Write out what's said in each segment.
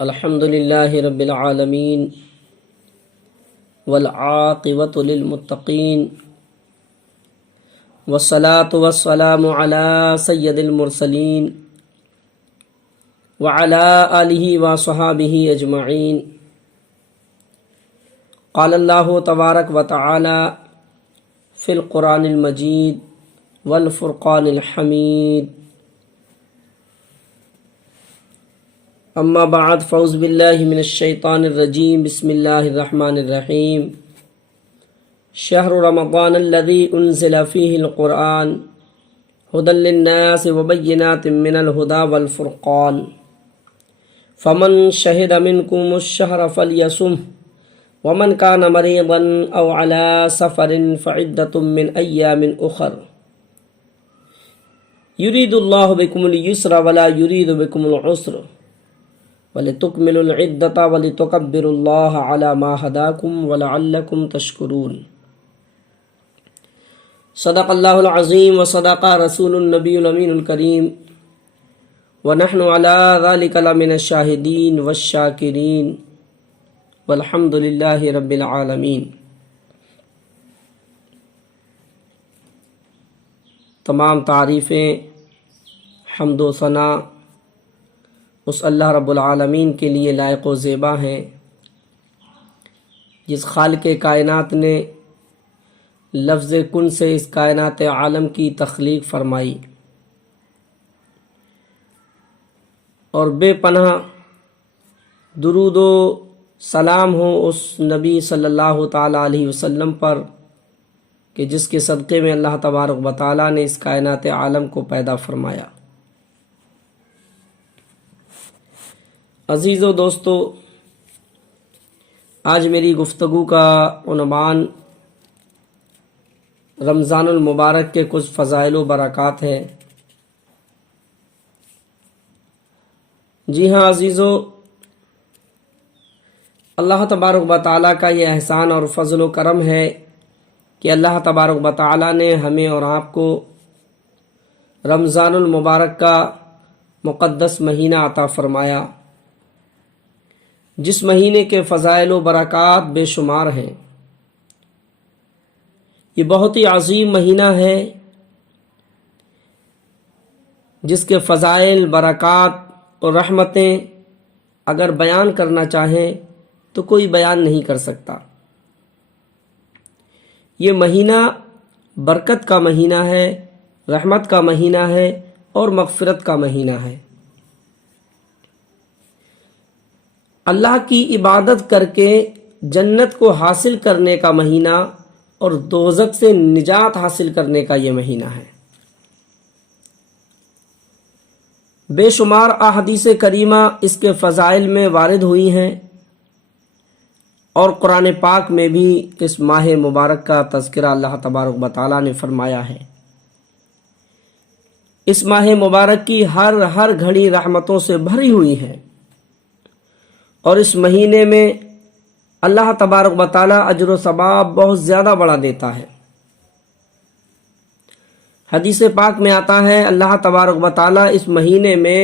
الحمد لله رب العالمين والعاقبة للمتقين والصلاة والسلام على سيد المرسلين وعلى آله وصحابه أجمعين. قال الله تبارك وتعالى في القرآن المجيد والفرقان الحميد. اما بعد فاعوذ باللہ من الشیطان الرجیم. بسم اللہ الرحمن الرحیم. شہر رمضان الذی انزل فیہ القرآن ھدی للناس وبینات من الھدی والفرقان فمن شہد منکم الشہر فلیصمہ ومن کان مریضا او علی سفر فعدۃ من ایام اخر یرید اللہ بکم اليسر ولا یرید بکم العسر وَلِتُكْمِلُوا الْعِدَّةَ وَلِتُكَبِّرُوا اللَّهَ عَلَى مَا هَدَاكُمْ وَلَعَلَّكُمْ تَشْكُرُونَ. صدق اللہ العظیم وصدق رسول النبی الامین الکریم ونحن على ذلك لمن الشاہدین والشاکرین والحمد للہ رب العالمین. تمام تعریفیں، حمد و ثنا اس اللہ رب العالمین کے لیے لائق و زیبا ہیں جس خالق کائنات نے لفظ کن سے اس کائنات عالم کی تخلیق فرمائی، اور بے پناہ درود و سلام ہو اس نبی صلی اللہ تعالیٰ علیہ وسلم پر کہ جس کے صدقے میں اللہ تبارک و تعالیٰ نے اس کائنات عالم کو پیدا فرمایا. عزیز و دوستو، آج میری گفتگو کا عنوان رمضان المبارک کے کچھ فضائل و برکات ہے. جی ہاں عزیزو، اللہ تبارک و تعالیٰ کا یہ احسان اور فضل و کرم ہے کہ اللہ تبارک و تعالیٰ نے ہمیں اور آپ کو رمضان المبارک کا مقدس مہینہ عطا فرمایا، جس مہینے کے فضائل و برکات بے شمار ہیں. یہ بہت ہی عظیم مہینہ ہے جس کے فضائل، برکات اور رحمتیں اگر بیان کرنا چاہیں تو کوئی بیان نہیں کر سکتا. یہ مہینہ برکت کا مہینہ ہے، رحمت کا مہینہ ہے اور مغفرت کا مہینہ ہے. اللہ کی عبادت کر کے جنت کو حاصل کرنے کا مہینہ اور دوزخ سے نجات حاصل کرنے کا یہ مہینہ ہے. بے شمار احادیث کریمہ اس کے فضائل میں وارد ہوئی ہیں، اور قرآن پاک میں بھی اس ماہ مبارک کا تذکرہ اللہ تبارک و تعالیٰ نے فرمایا ہے. اس ماہ مبارک کی ہر گھڑی رحمتوں سے بھری ہوئی ہے، اور اس مہینے میں اللہ تبارک و تعالیٰ اجر و ثواب بہت زیادہ بڑھا دیتا ہے. حدیث پاک میں آتا ہے اللہ تبارک و تعالیٰ اس مہینے میں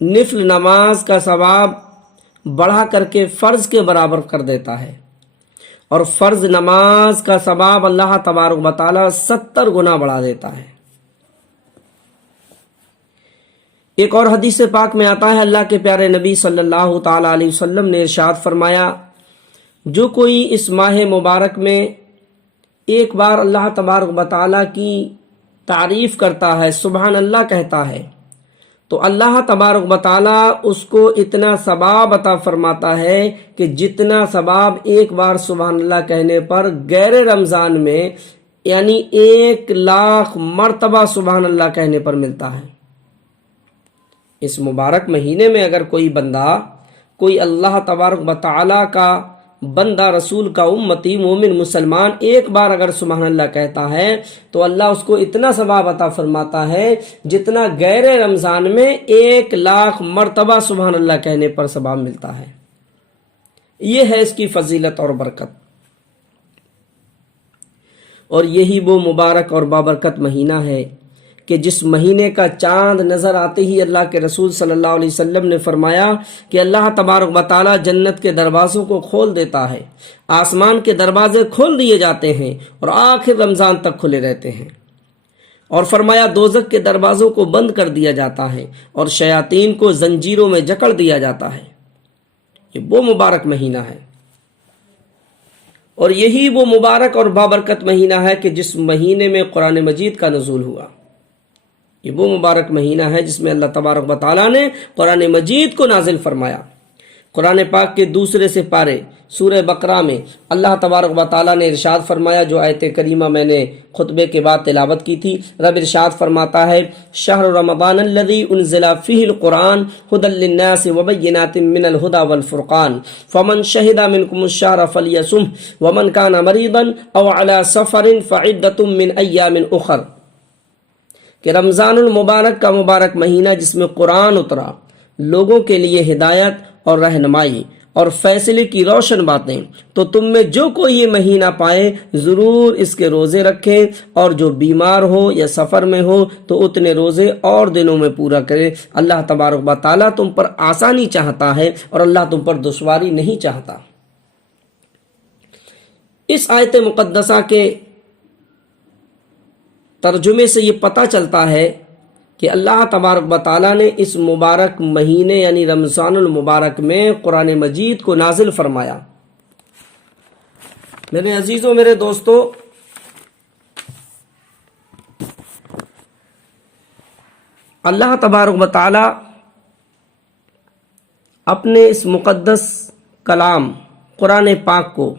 نفل نماز کا ثواب بڑھا کر کے فرض کے برابر کر دیتا ہے، اور فرض نماز کا ثواب اللہ تبارک و تعالیٰ 70 گنا بڑھا دیتا ہے. ایک اور حدیث پاک میں آتا ہے اللہ کے پیارے نبی صلی اللہ تعالیٰ علیہ وسلم نے ارشاد فرمایا، جو کوئی اس ماہ مبارک میں ایک بار اللہ تبارک و تعالیٰ کی تعریف کرتا ہے، سبحان اللہ کہتا ہے، تو اللہ تبارک و تعالیٰ اس کو اتنا ثواب عطا فرماتا ہے کہ جتنا ثواب ایک بار سبحان اللہ کہنے پر غیر رمضان میں یعنی 1,00,000 مرتبہ سبحان اللہ کہنے پر ملتا ہے. اس مبارک مہینے میں اگر کوئی بندہ، کوئی اللہ تبارک و تعالیٰ کا بندہ، رسول کا امتی، مومن، مسلمان ایک بار اگر سبحان اللہ کہتا ہے تو اللہ اس کو اتنا ثواب عطا فرماتا ہے جتنا غیر رمضان میں 1,00,000 مرتبہ سبحان اللہ کہنے پر ثواب ملتا ہے. یہ ہے اس کی فضیلت اور برکت، اور یہی وہ مبارک اور بابرکت مہینہ ہے کہ جس مہینے کا چاند نظر آتے ہی اللہ کے رسول صلی اللہ علیہ وسلم نے فرمایا کہ اللہ تبارک و تعالی جنت کے دروازوں کو کھول دیتا ہے، آسمان کے دروازے کھول دیے جاتے ہیں اور آخر رمضان تک کھلے رہتے ہیں، اور فرمایا دوزخ کے دروازوں کو بند کر دیا جاتا ہے اور شیاطین کو زنجیروں میں جکڑ دیا جاتا ہے۔ یہ وہ مبارک مہینہ ہے، اور یہی وہ مبارک اور بابرکت مہینہ ہے کہ جس مہینے میں قرآن مجید کا نزول ہوا۔ یہ وہ مبارک مہینہ ہے جس میں اللہ تبارک و تعالیٰ نے قرآن مجید کو نازل فرمایا۔ قرآن پاک کے دوسرے سے پارے سورہ بقرہ میں اللہ تبارک و تعالیٰ نے ارشاد فرمایا، جو آیت کریمہ میں نے خطبے کے بعد تلاوت کی تھی۔ رب ارشاد فرماتا ہے، شہر رمضان الذی انزل فیہ القرآن ھدی للناس وبینات من الھدی والفرقان فمن شہد منکم الشہر فلیصمہ ومن کان مریضا او علی سفر فعدۃ من ایام اخر، کہ رمضان المبارک کا مبارک مہینہ جس میں قرآن اترا، لوگوں کے لیے ہدایت اور رہنمائی اور فیصلے کی روشن باتیں، تو تم میں جو کوئی یہ مہینہ پائے ضرور اس کے روزے رکھے، اور جو بیمار ہو یا سفر میں ہو تو اتنے روزے اور دنوں میں پورا کرے۔ اللہ تبارک و تعالیٰ تم پر آسانی چاہتا ہے اور اللہ تم پر دشواری نہیں چاہتا۔ اس آیت مقدسہ کے ترجمے سے یہ پتہ چلتا ہے کہ اللہ تبارک و تعالیٰ نے اس مبارک مہینے یعنی رمضان المبارک میں قرآن مجید کو نازل فرمایا۔ میرے عزیزوں، میرے دوستو، اللہ تبارک و تعالیٰ اپنے اس مقدس کلام قرآن پاک کو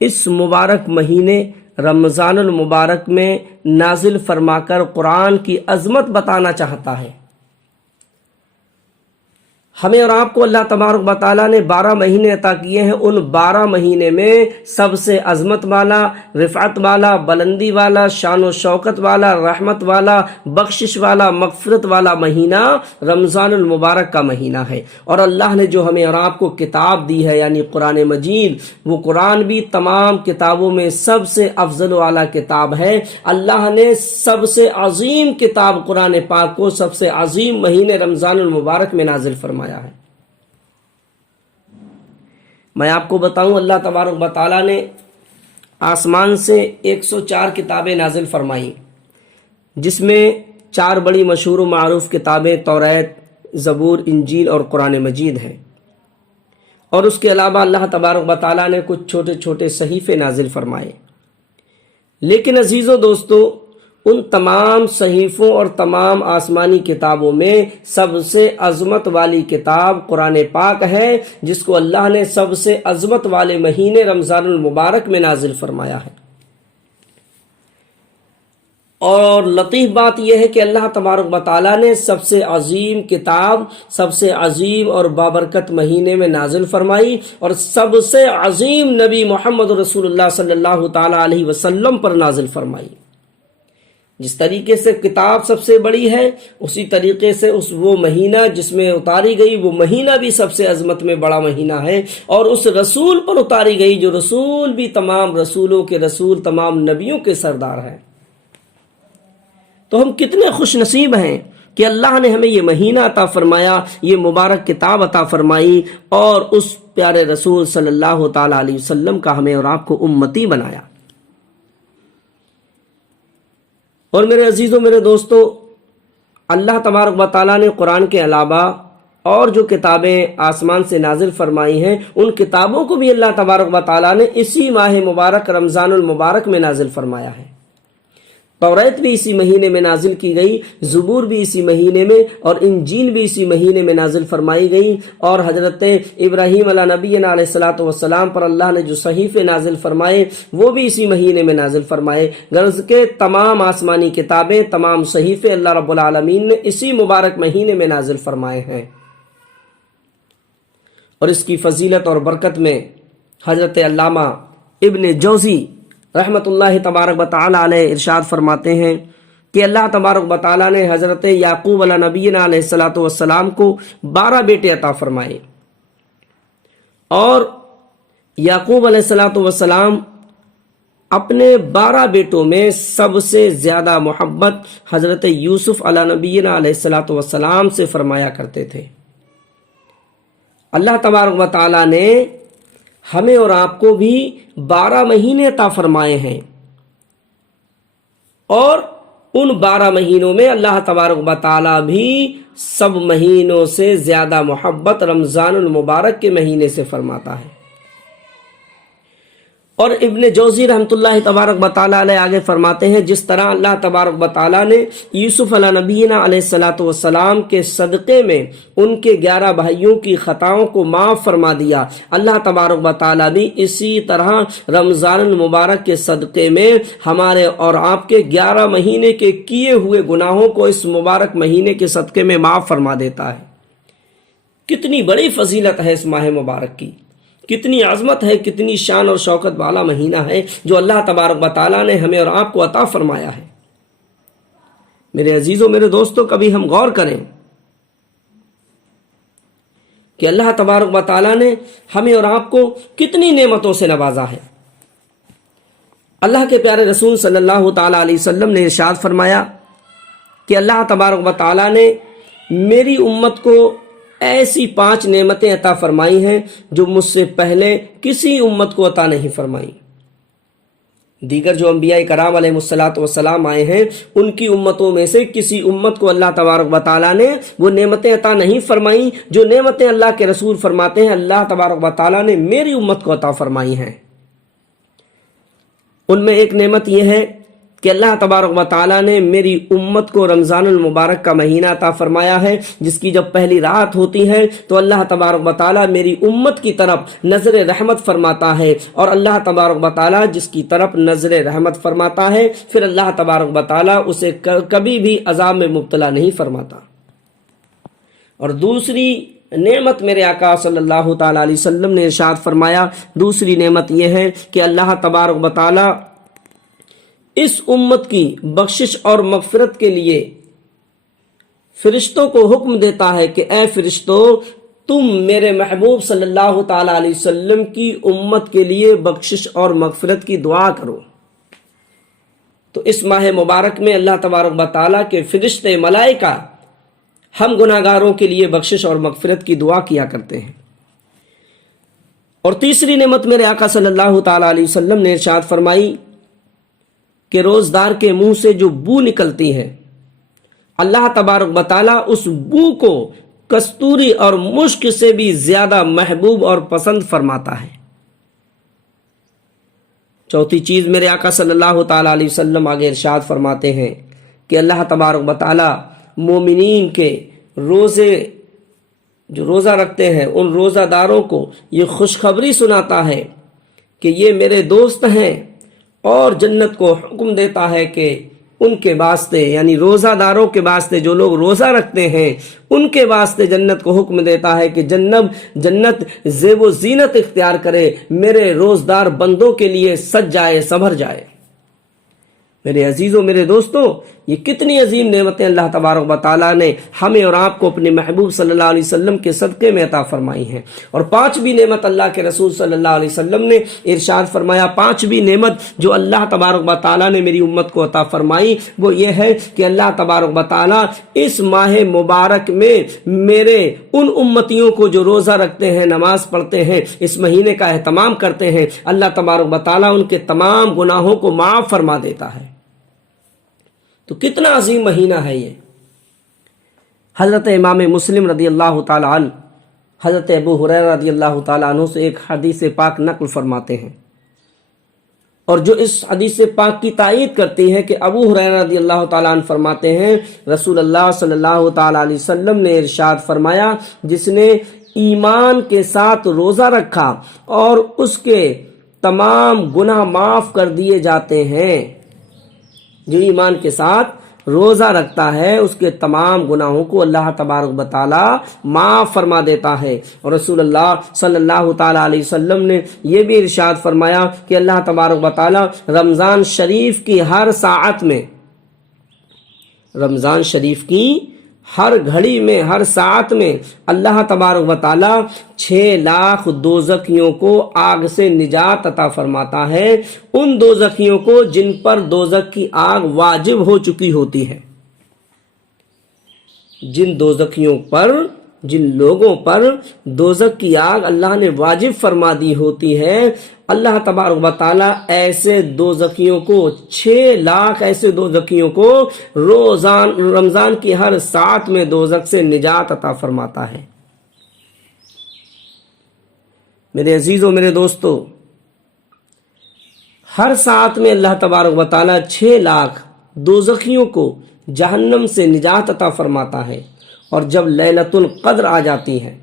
اس مبارک مہینے رمضان المبارک میں نازل فرما کر قرآن کی عظمت بتانا چاہتا ہے۔ ہمیں اور آپ کو اللہ تبارک و تعالیٰ نے 12 مہینے عطا کیے ہیں۔ ان 12 مہینے میں سب سے عظمت والا، رفعت والا، بلندی والا، شان و شوکت والا، رحمت والا، بخشش والا، مغفرت والا مہینہ رمضان المبارک کا مہینہ ہے۔ اور اللہ نے جو ہمیں اور آپ کو کتاب دی ہے یعنی قرآن مجید، وہ قرآن بھی تمام کتابوں میں سب سے افضل و اعلیٰ کتاب ہے۔ اللہ نے سب سے عظیم کتاب قرآن پاک کو سب سے عظیم مہینے رمضان المبارک میں نازل فرمایا ہے۔ میں آپ کو بتاؤں، اللہ تبارک و تعالیٰ نے آسمان سے 104 کتابیں نازل فرمائیں، جس میں 4 بڑی مشہور و معروف کتابیں توریت، زبور، انجیل اور قرآن مجید ہیں، اور اس کے علاوہ اللہ تبارک و تعالیٰ نے کچھ چھوٹے چھوٹے صحیفے نازل فرمائے۔ لیکن عزیزو دوستو، ان تمام صحیفوں اور تمام آسمانی کتابوں میں سب سے عظمت والی کتاب قرآن پاک ہے، جس کو اللہ نے سب سے عظمت والے مہینے رمضان المبارک میں نازل فرمایا ہے۔ اور لطیف بات یہ ہے کہ اللہ تبارک و تعالیٰ نے سب سے عظیم کتاب سب سے عظیم اور بابرکت مہینے میں نازل فرمائی، اور سب سے عظیم نبی محمد رسول اللہ صلی اللہ تعالیٰ علیہ وسلم پر نازل فرمائی۔ جس طریقے سے کتاب سب سے بڑی ہے، اسی طریقے سے وہ مہینہ جس میں اتاری گئی وہ مہینہ بھی سب سے عظمت میں بڑا مہینہ ہے، اور اس رسول پر اتاری گئی جو رسول بھی تمام رسولوں کے رسول، تمام نبیوں کے سردار ہیں۔ تو ہم کتنے خوش نصیب ہیں کہ اللہ نے ہمیں یہ مہینہ عطا فرمایا، یہ مبارک کتاب عطا فرمائی، اور اس پیارے رسول صلی اللہ تعالیٰ علیہ وسلم کا ہمیں اور آپ کو امتی بنایا۔ اور میرے عزیزوں، میرے دوستو، اللہ تبارک و تعالیٰ نے قرآن کے علاوہ اور جو کتابیں آسمان سے نازل فرمائی ہیں، ان کتابوں کو بھی اللہ تبارک و تعالیٰ نے اسی ماہ مبارک رمضان المبارک میں نازل فرمایا ہے۔ توریت بھی اسی مہینے میں نازل کی گئی، زبور بھی اسی مہینے میں، اور انجیل بھی اسی مہینے میں نازل فرمائی گئی، اور حضرت ابراہیم علیہ نبینا علیہ الصلوۃ والسلام پر اللہ نے جو صحیفے نازل فرمائے وہ بھی اسی مہینے میں نازل فرمائے۔ غرض کے تمام آسمانی کتابیں، تمام صحیفے اللہ رب العالمین نے اسی مبارک مہینے میں نازل فرمائے ہیں۔ اور اس کی فضیلت اور برکت میں حضرت علامہ ابن جوزی رحمت اللہ تبارک و تعالیٰ علیہ ارشاد فرماتے ہیں کہ اللہ تبارک و تعالیٰ نے حضرت یعقوب علیہ نبینا علیہ الصلوۃ والسلام کو 12 بیٹے عطا فرمائے، اور یعقوب علیہ الصلوۃ والسلام اپنے 12 بیٹوں میں سب سے زیادہ محبت حضرت یوسف علی نبینا علیہ الصلوۃ والسلام سے فرمایا کرتے تھے۔ اللہ تبارک و تعالیٰ نے ہمیں اور آپ کو بھی 12 مہینے عطا فرمائے ہیں، اور ان 12 مہینوں میں اللہ تبارک و تعالیٰ بھی سب مہینوں سے زیادہ محبت رمضان المبارک کے مہینے سے فرماتا ہے۔ اور ابن جوزی رحمۃ اللہ تبارک و تعالیٰ علیہ آگے فرماتے ہیں، جس طرح اللہ تبارک و تعالیٰ نے یوسف علی نبینا علیہ الصلوۃ والسلام کے صدقے میں ان کے 11 بھائیوں کی خطاؤں کو معاف فرما دیا، اللہ تبارک و تعالیٰ بھی اسی طرح رمضان المبارک کے صدقے میں ہمارے اور آپ کے 11 مہینے کے کیے ہوئے گناہوں کو اس مبارک مہینے کے صدقے میں معاف فرما دیتا ہے۔ کتنی بڑی فضیلت ہے اس ماہ مبارک کی، کتنی عظمت ہے، کتنی شان اور شوکت والا مہینہ ہے جو اللہ تبارک و تعالیٰ نے ہمیں اور آپ کو عطا فرمایا ہے۔ میرے عزیزوں، میرے دوستوں، کبھی ہم غور کریں کہ اللہ تبارک و تعالیٰ نے ہمیں اور آپ کو کتنی نعمتوں سے نوازا ہے۔ اللہ کے پیارے رسول صلی اللہ تعالیٰ علیہ وسلم نے ارشاد فرمایا کہ اللہ تبارک و تعالیٰ نے میری امت کو ایسی 5 نعمتیں عطا فرمائی ہیں جو مجھ سے پہلے کسی امت کو عطا نہیں فرمائی۔ دیگر جو انبیاء کرام علیہ الصلوۃ والسلام آئے ہیں، ان کی امتوں میں سے کسی امت کو اللہ تبارک و تعالیٰ نے وہ نعمتیں عطا نہیں فرمائی جو نعمتیں اللہ کے رسول فرماتے ہیں اللہ تبارک و تعالیٰ نے میری امت کو عطا فرمائی ہیں۔ ان میں ایک نعمت یہ ہے کہ اللہ تبارک و تعالیٰ نے میری امت کو رمضان المبارک کا مہینہ عطا فرمایا ہے، جس کی جب پہلی رات ہوتی ہے تو اللہ تبارک و تعالیٰ میری امت کی طرف نظر رحمت فرماتا ہے، اور اللہ تبارک و تعالیٰ جس کی طرف نظر رحمت فرماتا ہے پھر اللہ تبارک و تعالیٰ اسے کبھی بھی عذاب میں مبتلا نہیں فرماتا۔ اور دوسری نعمت میرے آقا صلی اللہ تعالیٰ علیہ وسلم نے ارشاد فرمایا، دوسری نعمت یہ ہے کہ اللہ تبارک و تعالیٰ اس امت کی بخشش اور مغفرت کے لیے فرشتوں کو حکم دیتا ہے کہ اے فرشتوں، تم میرے محبوب صلی اللہ تعالی علیہ وسلم کی امت کے لیے بخشش اور مغفرت کی دعا کرو۔ تو اس ماہ مبارک میں اللہ تبارک و تعالیٰ کے فرشتے ملائکہ ہم گناہگاروں کے لیے بخشش اور مغفرت کی دعا کیا کرتے ہیں۔ اور تیسری نعمت میرے آقا صلی اللہ تعالی علیہ وسلم نے ارشاد فرمائی کہ روزدار کے منہ سے جو بو نکلتی ہے، اللہ تبارک و تعالیٰ اس بو کو کستوری اور مشک سے بھی زیادہ محبوب اور پسند فرماتا ہے۔ چوتھی چیز میرے آقا صلی اللہ تعالی علیہ وسلم آگے ارشاد فرماتے ہیں کہ اللہ تبارک و تعالیٰ مومنین کے روزے جو روزہ رکھتے ہیں ان روزہ داروں کو یہ خوشخبری سناتا ہے کہ یہ میرے دوست ہیں، اور جنت کو حکم دیتا ہے کہ ان کے واسطے، یعنی روزہ داروں کے واسطے، جو لوگ روزہ رکھتے ہیں ان کے واسطے جنت کو حکم دیتا ہے کہ جنت زیب و زینت اختیار کرے، میرے روزدار بندوں کے لیے سج جائے، سنور جائے۔ میرے عزیزوں، میرے دوستوں، یہ کتنی عظیم نعمتیں اللہ تبارک و تعالیٰ نے ہمیں اور آپ کو اپنے محبوب صلی اللہ علیہ وسلم کے صدقے میں عطا فرمائی ہیں۔ اور 5ویں نعمت اللہ کے رسول صلی اللہ علیہ وسلم نے ارشاد فرمایا، 5ویں نعمت جو اللہ تبارک و تعالیٰ نے میری امت کو عطا فرمائی وہ یہ ہے کہ اللہ تبارک و تعالیٰ اس ماہ مبارک میں میرے ان امتیوں کو جو روزہ رکھتے ہیں، نماز پڑھتے ہیں، اس مہینے کا اہتمام کرتے ہیں، اللہ تبارک و تعالیٰ ان کے تمام گناہوں کو معاف فرما دیتا ہے۔ تو کتنا عظیم مہینہ ہے یہ۔ حضرت امام مسلم رضی اللہ تعالیٰ عنہ حضرت ابو ہریرہ رضی اللہ تعالیٰ عنہ سے ایک حدیث پاک نقل فرماتے ہیں، اور جو اس حدیث پاک کی تائید کرتی ہے کہ ابو ہریرہ رضی اللہ تعالیٰ عنہ فرماتے ہیں رسول اللہ صلی اللہ تعالیٰ علیہ وسلم نے ارشاد فرمایا، جس نے ایمان کے ساتھ روزہ رکھا اور اس کے تمام گناہ معاف کر دیے جاتے ہیں۔ جو ایمان کے ساتھ روزہ رکھتا ہے اس کے تمام گناہوں کو اللہ تبارک و تعالیٰ معاف فرما دیتا ہے۔ اور رسول اللہ صلی اللہ تعالیٰ علیہ وسلم نے یہ بھی ارشاد فرمایا کہ اللہ تبارک و تعالیٰ رمضان شریف کی ہر ہر گھڑی میں، ہر ساعت میں اللہ تبارک و تعالی 6 لاکھ دوزخیوں کو آگ سے نجات عطا فرماتا ہے، ان دوزخیوں کو جن پر دوزخ کی آگ واجب ہو چکی ہوتی ہے۔ جن دوزخیوں پر، جن لوگوں پر دوزخ کی آگ اللہ نے واجب فرما دی ہوتی ہے، اللہ تبارک و تعالیٰ ایسے دوزخیوں کو 6 لاکھ ایسے دوزخیوں کو رمضان کی ہر ساعت میں دوزخ سے نجات عطا فرماتا ہے۔ میرے عزیزوں، میرے دوستو، ہر ساعت میں اللہ تبارک و تعالیٰ 6 لاکھ دوزخیوں کو جہنم سے نجات عطا فرماتا ہے۔ اور جب لیلۃ القدر آ جاتی ہے،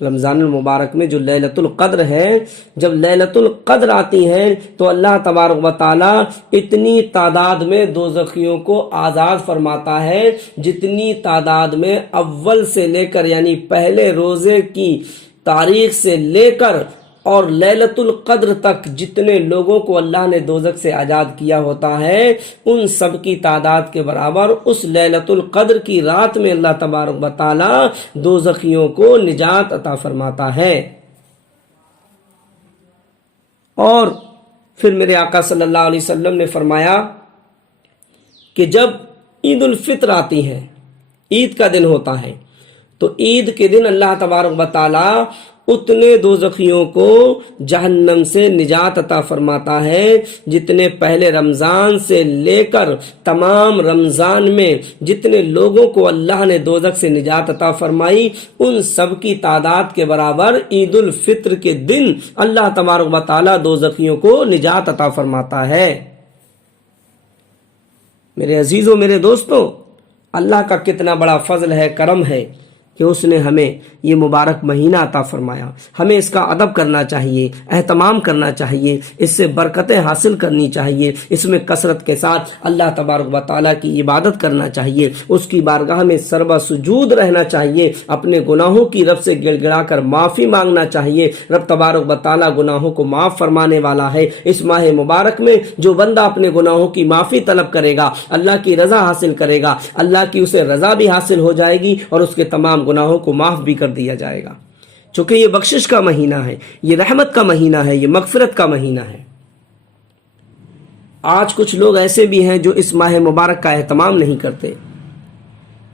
رمضان المبارک میں جو لیلۃ القدر ہے، جب لیلۃ القدر آتی ہے تو اللہ تبارک و تعالیٰ اتنی تعداد میں دوزخیوں کو آزاد فرماتا ہے جتنی تعداد میں اول سے لے کر، یعنی پہلے روزے کی تاریخ سے لے کر اور لیلۃ القدر تک جتنے لوگوں کو اللہ نے دوزخ سے آزاد کیا ہوتا ہے، ان سب کی تعداد کے برابر اس لیلۃ القدر کی رات میں اللہ تبارک و تعالی دوزخیوں کو نجات عطا فرماتا ہے۔ اور پھر میرے آقا صلی اللہ علیہ وسلم نے فرمایا کہ جب عید الفطر آتی ہے، عید کا دن ہوتا ہے، تو عید کے دن اللہ تبارک و تعالی اتنے دوزخیوں کو جہنم سے نجات عطا فرماتا ہے جتنے پہلے رمضان سے لے کر تمام رمضان میں جتنے لوگوں کو اللہ نے دوزخ سے نجات عطا فرمائی، ان سب کی تعداد کے برابر عید الفطر کے دن اللہ تبارک و تعالی دوزخیوں کو نجات عطا فرماتا ہے۔ میرے عزیزوں، میرے دوستوں، اللہ کا کتنا بڑا فضل ہے، کرم ہے کہ اس نے ہمیں یہ مبارک مہینہ عطا فرمایا۔ ہمیں اس کا ادب کرنا چاہیے، اہتمام کرنا چاہیے، اس سے برکتیں حاصل کرنی چاہیے، اس میں کثرت کے ساتھ اللہ تبارک و تعالیٰ کی عبادت کرنا چاہیے، اس کی بارگاہ میں سربہ سجود رہنا چاہیے، اپنے گناہوں کی رب سے گڑ گڑا کر معافی مانگنا چاہیے۔ رب تبارک و تعالیٰ گناہوں کو معاف فرمانے والا ہے۔ اس ماہ مبارک میں جو بندہ اپنے گناہوں کی معافی طلب کرے گا، اللہ کی رضا حاصل کرے گا، اللہ کی اسے رضا بھی حاصل ہو جائے گی اور اس کے تمام گناہوں کو معاف بھی کر دیا جائے گا، چونکہ یہ بخشش کا مہینہ ہے، یہ رحمت کا مہینہ ہے، یہ مغفرت کا مہینہ ہے۔ آج کچھ لوگ ایسے بھی ہیں جو اس ماہ مبارک کا اہتمام نہیں کرتے۔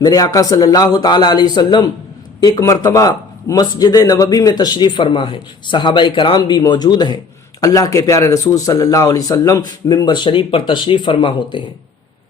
میرے آقا صلی اللہ تعالی علیہ وسلم ایک مرتبہ مسجد نبوی میں تشریف فرما ہے، صحابہ کرام بھی موجود ہیں، اللہ کے پیارے رسول صلی اللہ علیہ وسلم ممبر شریف پر تشریف فرما ہوتے ہیں۔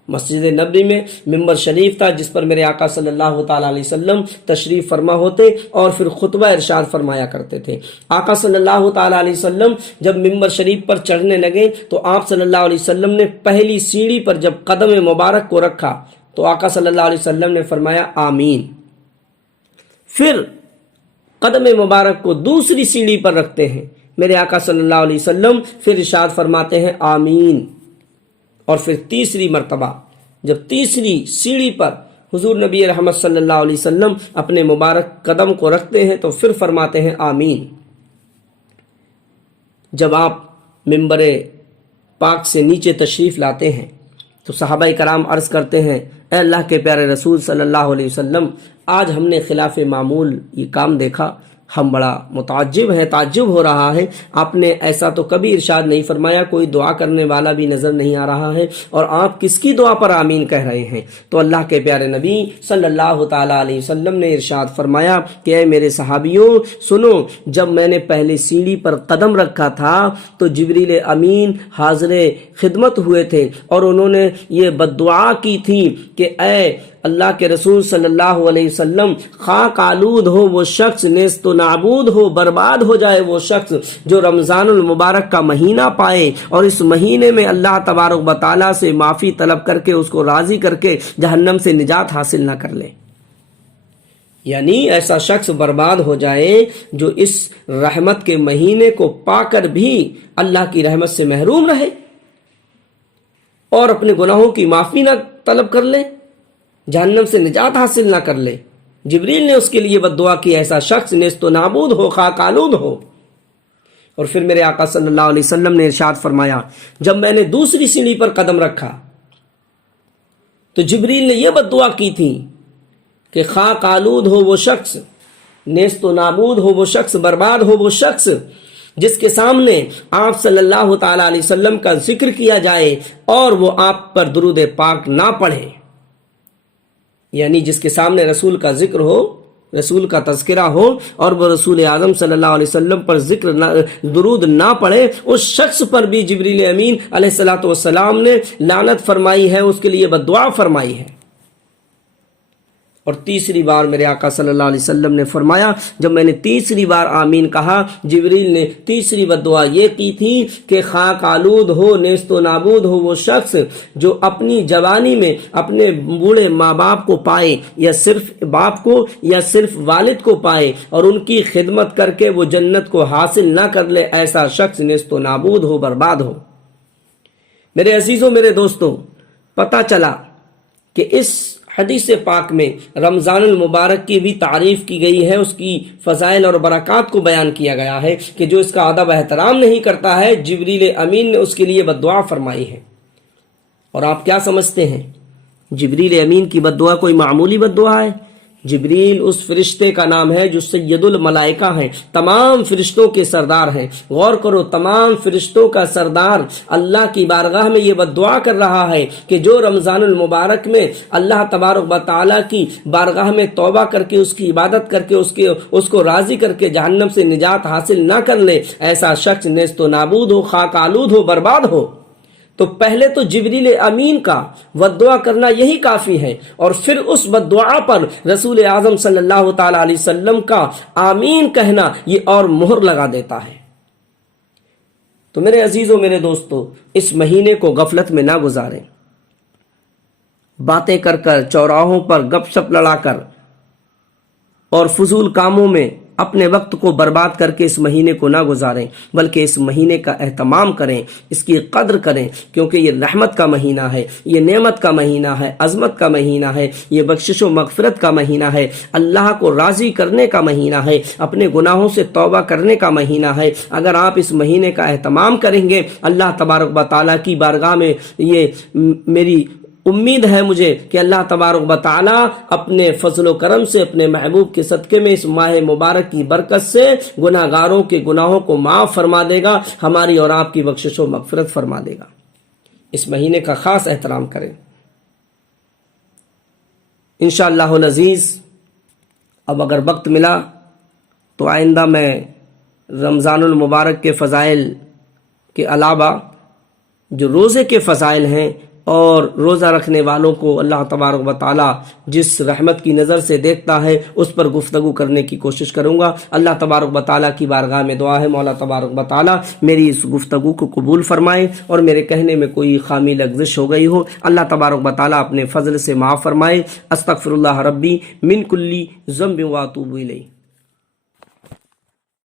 مسجد نبوی میں ممبر شریف تھا جس پر میرے آقا صلی اللہ تعالیٰ علیہ وسلم تشریف فرما ہوتے اور پھر خطبہ ارشاد فرمایا کرتے تھے۔ آقا صلی اللہ تعالیٰ علیہ وسلم جب ممبر شریف پر چڑھنے لگے تو آپ صلی اللہ علیہ وسلم نے پہلی سیڑھی پر جب قدم مبارک کو رکھا تو آقا صلی اللہ علیہ وسلم نے فرمایا آمین۔ پھر قدم مبارک کو دوسری سیڑھی پر رکھتے ہیں میرے آقا صلی اللہ علیہ وسلم، پھر ارشاد فرماتے ہیں آمین۔ اور پھر تیسری مرتبہ جب تیسری سیڑھی پر حضور نبی رحمت صلی اللہ علیہ وسلم اپنے مبارک قدم کو رکھتے ہیں تو پھر فرماتے ہیں آمین۔ جب آپ ممبر پاک سے نیچے تشریف لاتے ہیں تو صحابہ کرام عرض کرتے ہیں اے اللہ کے پیارے رسول صلی اللہ علیہ وسلم، آج ہم نے خلاف معمول یہ کام دیکھا، ہم بڑا متعجب ہیں، تعجب ہو رہا ہے، آپ نے ایسا تو کبھی ارشاد نہیں فرمایا، کوئی دعا کرنے والا بھی نظر نہیں آ رہا ہے، اور آپ کس کی دعا پر آمین کہہ رہے ہیں؟ تو اللہ کے پیارے نبی صلی اللہ تعالیٰ علیہ وسلم نے ارشاد فرمایا کہ اے میرے صحابیوں سنو، جب میں نے پہلے سیڑھی پر قدم رکھا تھا تو جبریل امین حاضر خدمت ہوئے تھے اور انہوں نے یہ بددعا کی تھی کہ اے اللہ کے رسول صلی اللہ علیہ وسلم، خاک آلود ہو وہ شخص، نیست و نابود ہو، برباد ہو جائے وہ شخص جو رمضان المبارک کا مہینہ پائے اور اس مہینے میں اللہ تبارک و تعالیٰ سے معافی طلب کر کے اس کو راضی کر کے جہنم سے نجات حاصل نہ کر لے۔ یعنی ایسا شخص برباد ہو جائے جو اس رحمت کے مہینے کو پا کر بھی اللہ کی رحمت سے محروم رہے اور اپنے گناہوں کی معافی نہ طلب کر لے، جہنم سے نجات حاصل نہ کر لے۔ جبریل نے اس کے لیے بددعا کی ایسا شخص نیست و نابود ہو، خاک آلود ہو۔ اور پھر میرے آقا صلی اللہ علیہ وسلم نے ارشاد فرمایا جب میں نے دوسری سیڑھی پر قدم رکھا تو جبریل نے یہ بددعا کی تھی کہ خاک آلود ہو وہ شخص، نیست و نابود ہو وہ شخص، برباد ہو وہ شخص جس کے سامنے آپ صلی اللہ تعالی علیہ وسلم کا ذکر کیا جائے اور وہ آپ پر درود پاک نہ پڑھے، یعنی جس کے سامنے رسول کا ذکر ہو، رسول کا تذکرہ ہو اور وہ رسول اعظم صلی اللہ علیہ وسلم پر درود نہ پڑھے، اس شخص پر بھی جبریل امین علیہ السلام نے لعنت فرمائی ہے، اس کے لیے بد دعا فرمائی ہے۔ اور تیسری بار میرے آقا صلی اللہ علیہ وسلم نے فرمایا، جب میں نے تیسری بار آمین کہا، جبریل نے تیسری بد دعا یہ کی تھی کہ خاک آلود ہو، نیست و نابود ہو وہ شخص جو اپنی جوانی میں اپنے بوڑھے ماں باپ کو پائے، یا صرف باپ کو یا صرف والد کو پائے اور ان کی خدمت کر کے وہ جنت کو حاصل نہ کر لے، ایسا شخص نیست و نابود ہو، برباد ہو۔ میرے عزیزوں، میرے دوستوں، پتہ چلا کہ اس حدیث پاک میں رمضان المبارک کی بھی تعریف کی گئی ہے، اس کی فضائل اور برکات کو بیان کیا گیا ہے کہ جو اس کا ادب احترام نہیں کرتا ہے، جبریل امین نے اس کے لیے بد دعا فرمائی ہے۔ اور آپ کیا سمجھتے ہیں، جبریل امین کی بد دعا کوئی معمولی بد دعا ہے؟ جبریل اس فرشتے کا نام ہے جو سید الملائکہ ہیں، تمام فرشتوں کے سردار ہیں۔ غور کرو، تمام فرشتوں کا سردار اللہ کی بارگاہ میں یہ بد دعا کر رہا ہے کہ جو رمضان المبارک میں اللہ تبارک و تعالیٰ کی بارگاہ میں توبہ کر کے، اس کی عبادت کر کے، اس کو راضی کر کے جہنم سے نجات حاصل نہ کر لے، ایسا شخص نیست و نابود ہو، خاک آلود ہو، برباد ہو۔ تو پہلے تو جبریل امین کا بد دعا کرنا یہی کافی ہے، اور پھر اس بد دعا پر رسول اعظم صلی اللہ تعالی علیہ وسلم کا آمین کہنا یہ اور مہر لگا دیتا ہے۔ تو میرے عزیزوں، میرے دوستوں، اس مہینے کو غفلت میں نہ گزاریں، باتیں کر کر، چوراہوں پر گپ شپ لڑا کر اور فضول کاموں میں اپنے وقت کو برباد کر کے اس مہینے کو نہ گزاریں، بلکہ اس مہینے کا اہتمام کریں، اس کی قدر کریں، کیونکہ یہ رحمت کا مہینہ ہے، یہ نعمت کا مہینہ ہے، عظمت کا مہینہ ہے، یہ بخشش و مغفرت کا مہینہ ہے، اللہ کو راضی کرنے کا مہینہ ہے، اپنے گناہوں سے توبہ کرنے کا مہینہ ہے۔ اگر آپ اس مہینے کا اہتمام کریں گے، اللہ تبارک و تعالیٰ کی بارگاہ میں یہ میری امید ہے مجھے کہ اللہ تبارک و تعالیٰ اپنے فضل و کرم سے، اپنے محبوب کے صدقے میں، اس ماہ مبارک کی برکت سے گناہ گاروں کے گناہوں کو معاف فرما دے گا، ہماری اور آپ کی بخشش و مغفرت فرما دے گا۔ اس مہینے کا خاص احترام کریں۔ انشاءاللہ العزیز اب اگر وقت ملا تو آئندہ میں رمضان المبارک کے فضائل کے علاوہ جو روزے کے فضائل ہیں اور روزہ رکھنے والوں کو اللہ تبارک و تعالیٰ جس رحمت کی نظر سے دیکھتا ہے، اس پر گفتگو کرنے کی کوشش کروں گا۔ اللہ تبارک و تعالیٰ کی بارگاہ میں دعا ہے، مولا تبارک و تعالیٰ میری اس گفتگو کو قبول فرمائے، اور میرے کہنے میں کوئی خامی لغزش ہو گئی ہو اللہ تبارک و تعالیٰ اپنے فضل سے معاف فرمائے۔ استغفر اللہ ربی من کلی ذنب واتوب الیہ۔